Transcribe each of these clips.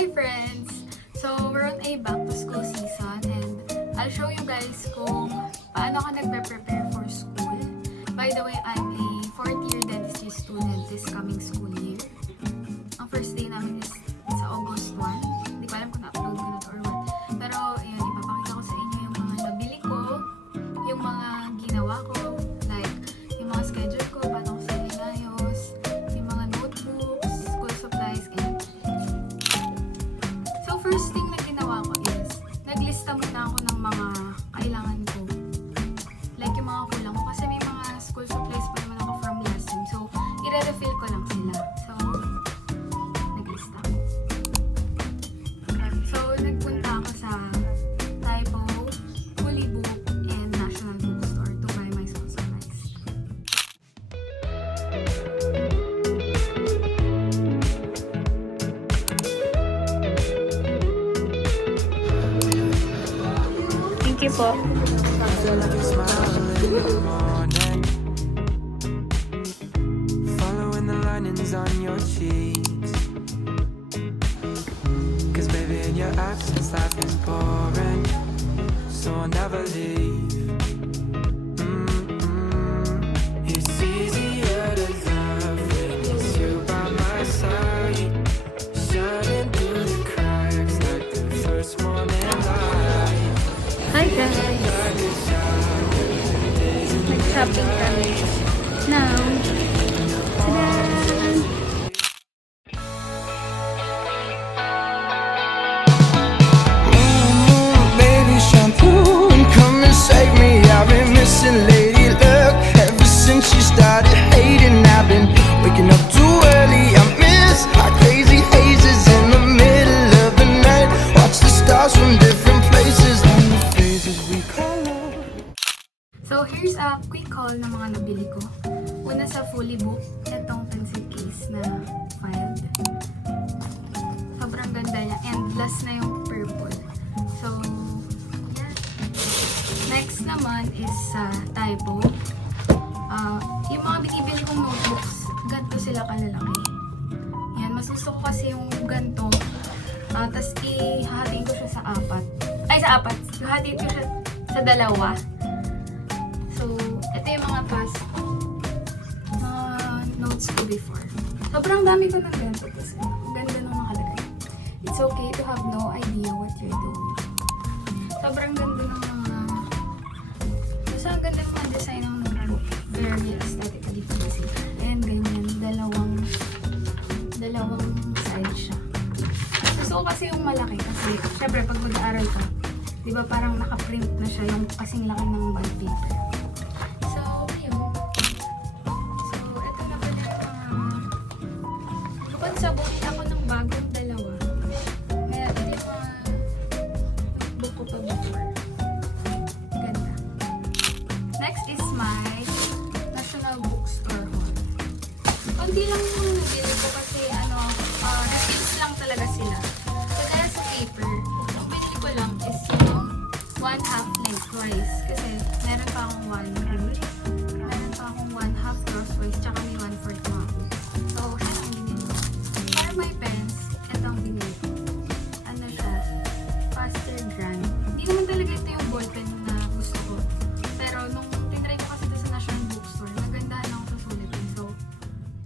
Hi friends! So, we're on a back to school season and I'll show you guys kung paano ka nagpe-prepare for school. By the way, I'm a 4th year dentistry student this coming school year. Ang first day namin is sa August 1. Hindi ko alam kung na-upload ko na to or what. Pero, ayan, ipapakita ko sa inyo yung mga nabili ko, yung mga ginawa ko, like, yung mga schedule ko, paano ko sila inayos, yung mga notebooks, school supplies, and so, first thing na ginawa ko is, naglista muna ako ng mga kailangan ko. Like, yung mga kulang ko. Kasi may mga school supplies pa naman ako from last time. So, i-refill ko lang sila. So, naglista ako. So, nagpunta ako sa Typo, Fully Book, and National Bookstore to buy my school supplies. Thank you po. Feel like you're smiling in the morning, following the linings on your cheeks. Cause baby, in your absence, life is boring, so I'll never leave. It's easier to love when it's you by my side, shining through the cracks like the first morning light. Hi guys! Nag-shopping kami. Now, ta-da! Baby shampoo and come and save me. I've been missing lady luck ever since you started hating. I've been waking up too early. I miss our crazy hazes in the middle of the night. Watch the stars from different places and the phases we call love. So, here's a quick haul ng mga nabili ko. Una sa Fully Book, itong pencil case na filed. Sobrang ganda niya. And last na yung purple. So, yeah. Next naman is sa Typo. Yung mga binibili kong notebooks, ganito sila kalalaki. Yan, mas gusto ko kasi yung ganito. Tapos, ihahatiin ko siya sa apat. Ay, sa apat. Ihahatiin ko siya sa dalawa. So, ito yung mga past notes ko before. Sobrang dami ko ng ganito kasi ang ganda nung nakalagay. It's okay to have no idea what you're doing. Sobrang ganda ng mga basta ang ganda ng mga design ng mga very aesthetically pleasing. And ganyan, dalawang side siya. Gusto ko kasi yung malaki kasi syempre pag mag-aaral ka, di ba parang naka-print na siya yung kasing laki ng bond paper. So, ayun. So, ito na pala yung bukod sa bukit ako ng bagong dalawa. Kaya ito yung mga book ko pa before. Ganda. Next is my National Bookstore haul. Kunti lang yung nabili ko kasi refills lang talaga sila. So, dahil sa paper, ang binili ko lang is yung 1/2 lengthwise. Kasi meron pa akong 1/2 crosswise, tsaka may 1/4 mga ako. So, siya ang binili ko. Para my pens, ito ang binili ko. Ano siya? Faster Grand. Hindi naman talaga ito yung ballpen na gusto ko. Pero nung tinry ko kasi ito sa National Bookstore, nagandahan ako sa sulitin. So,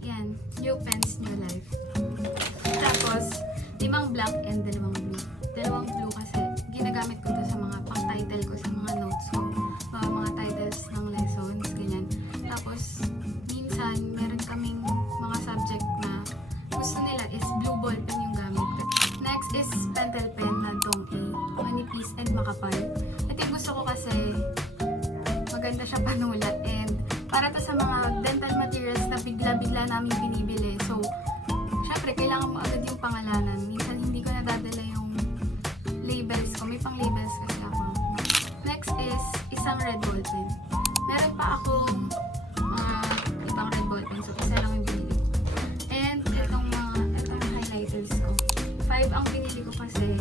yan. New pens, new life. Tapos, 5 black and 2 blue. 2 blue kasi ginagamit ko ito sa mga pang-title ko, sa mga notes ko. Mga titles ng lessons, ganyan. Tapos, minsan, meron kaming mga subject na gusto nila is blue ball pen yung gamit. Next is pentel pen na Donkey. Manipis and makapal. Ito yung gusto ko kasi maganda siya panulat and para to sa mga dental materials na bigla-bigla namin binibili. So, syempre, kailangan mo agad yung pangalanan. Minsan, hindi ko nadadala yung labels ko. May pang-labels kasi ako. Next is isang red ball pen. Meron pa akong ibang red ball pen. So, isa lang yung binili ko. And itong highlighters ko. 5 ang binili ko kasi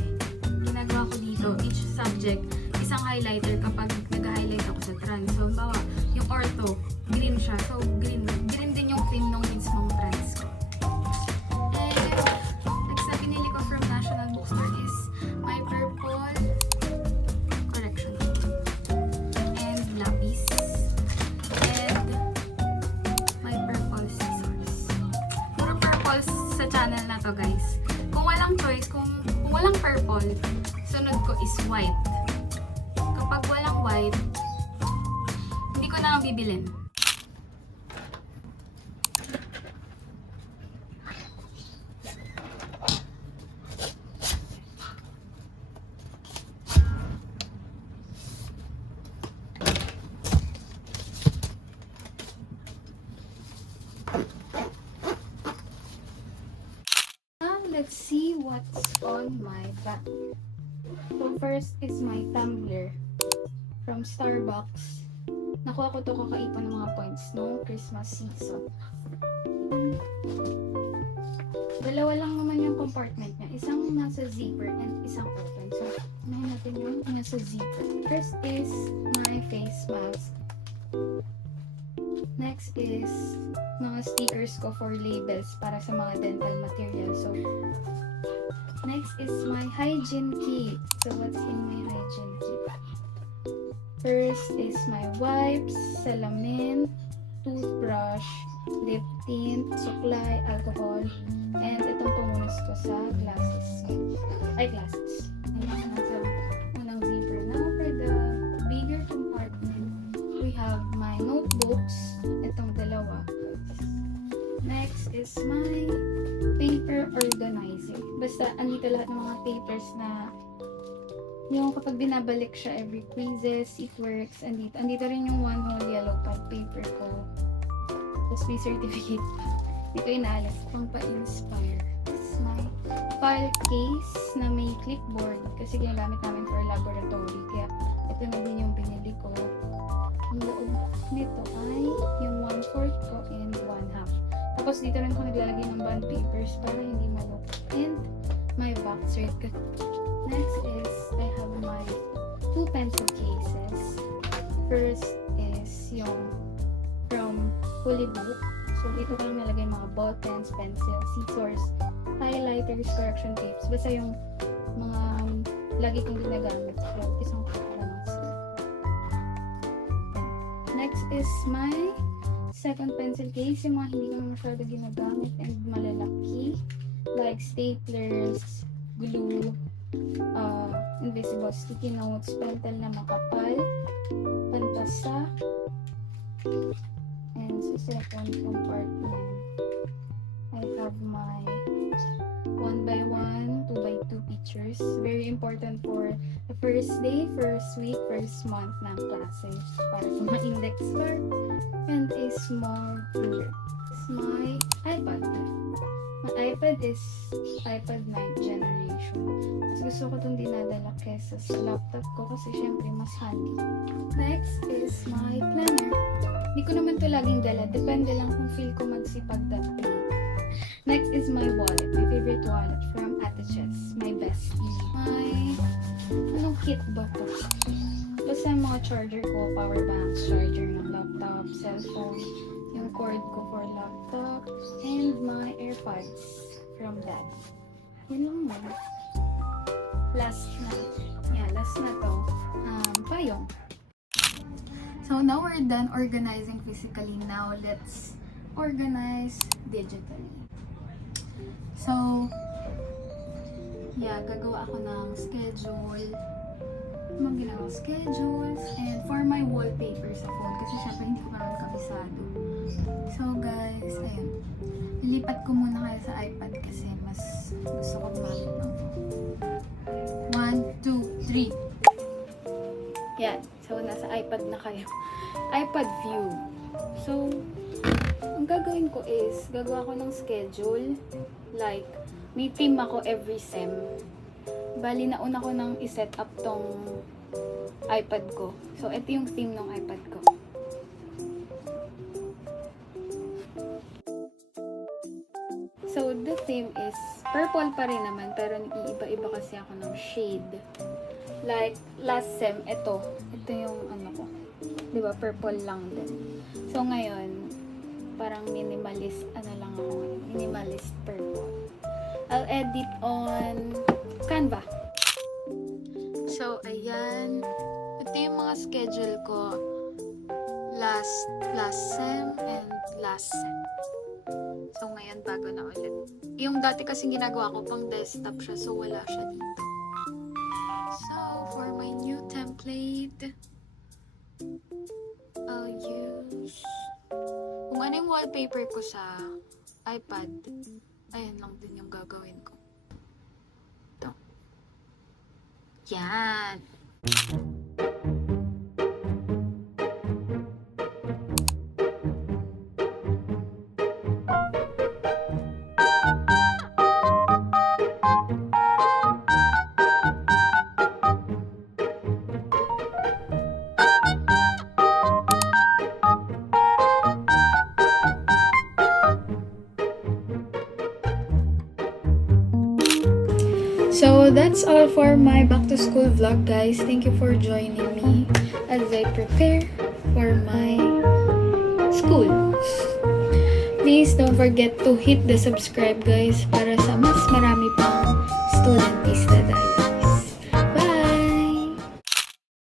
ginagawa ko dito, each subject, isang highlighter kapag nag-highlight ako sa trans. So, bawa, yung ortho, green siya. So, green din yung theme ng mismong trans ko. And, next na binili ko from National walang choice, kung walang purple, sunod ko is white. Kapag walang white, hindi ko na bibilin. Let's see what's on my bag. So first is my tumbler from Starbucks. Nakuha ko to kakaipon ng mga points no Christmas season. Dalawa lang naman yung compartment niya. Isang nasa zipper and isang open. So, unahin natin yung nasa zipper. First is my face mask. Next is mga stickers ko for labels para sa mga dental material. So, next is my hygiene kit. So, what's in my hygiene kit? First is my wipes, salamin, toothbrush, lip tint, suklay, alcohol, and itong pumunas ko sa glasses. Eyeglasses. Ayan, nasa unang zipper. Now, for the bigger compartment, we have my notebooks. Itong dalawa. Next is my paper organizer. Basta, andito lahat ng mga papers na yung kapag binabalik siya every quizzes, it works, andito. Andito rin yung one whole yellow pad paper ko. Tapos may certificate pa. Ito inaalis kung pa-inspire. This is my file case na may clipboard kasi ginagamit namin for laboratory. Kaya ito na din yung binili ko. Ang loob nito ay yung 1/4 ko and 1/2. Tapos dito rin ako naglalagay ng bond papers para hindi malok. And my back cert. Next is I have my 2 pencil cases. First is yung from Fully Book. So dito ko lang nalagay mga ball pens, pencil, scissors, highlighters, correction tapes. Basta yung mga lagi kong ginagamit. So, isang kalamas. Next is my second pencil case. Yung mga hindi ko masyado ginagamit and malalaki. Like staplers, glue, invisible sticky notes, pentel na makapal, pantasa, and sa second compartment, I have my 1x1, 2x2 pictures. Very important for the first day, first week, first month ng classes. Para sa mga index card and a small ruler. It's my iPad. My iPad is iPad 9th generation. Mas gusto ko itong dinadala kesa sa laptop ko kasi syempre mas handy. Next is my planner. Hindi ko naman ito laging dala. Depende lang kung feel ko magsipag that day. Next is my wallet. My favorite wallet from Ate Chess. My bestie. My... Anong kit ba ito? Basta mga charger ko, power banks, charger ng laptop, cellphone, yung cord ko for laptop, and my AirPods from Dad. Yun lang mo. Last na. Yeah, last na to. Payong. So now we're done organizing physically. Now let's organize digitally. So, yeah, gagawa ako ng schedule. Mga ginagawa schedules. And for my wallpaper sa phone. Kasi syempre hindi ko naman kabisado. So guys, ayun. Lilipat ko muna kayo sa iPad kasi mas gusto ko gumamit ng phone. 1, 2, 3. Yan. So, nasa iPad na kayo. iPad view. So, ang gagawin ko is, gagawa ko ng schedule. Like, may theme ako every sem. Bali, nauna ko nang iset up tong iPad ko. So, ito yung theme ng iPad ko. So, the theme is purple pa rin naman, pero iiba-iba kasi ako ng shade. Like, last sem, ito yung ano ko. Diba, purple lang din. So, ngayon, parang minimalist, lang ako ngayon. Minimalist purple. I'll edit on Canva. So, ayan. Ito yung mga schedule ko last sem and last sem. So, ngayon bago na ulit. Yung dati kasing ginagawa ko, pang desktop siya, so wala siya dito. So, for my new template, I'll use... Kung ano yung wallpaper ko sa iPad, ayan lang din yung gagawin ko. Ito. Yan. So that's all for my back to school vlog, guys. Thank you for joining me as I prepare for my school. Please don't forget to hit the subscribe, guys, para sa mas marami pang studentista dahil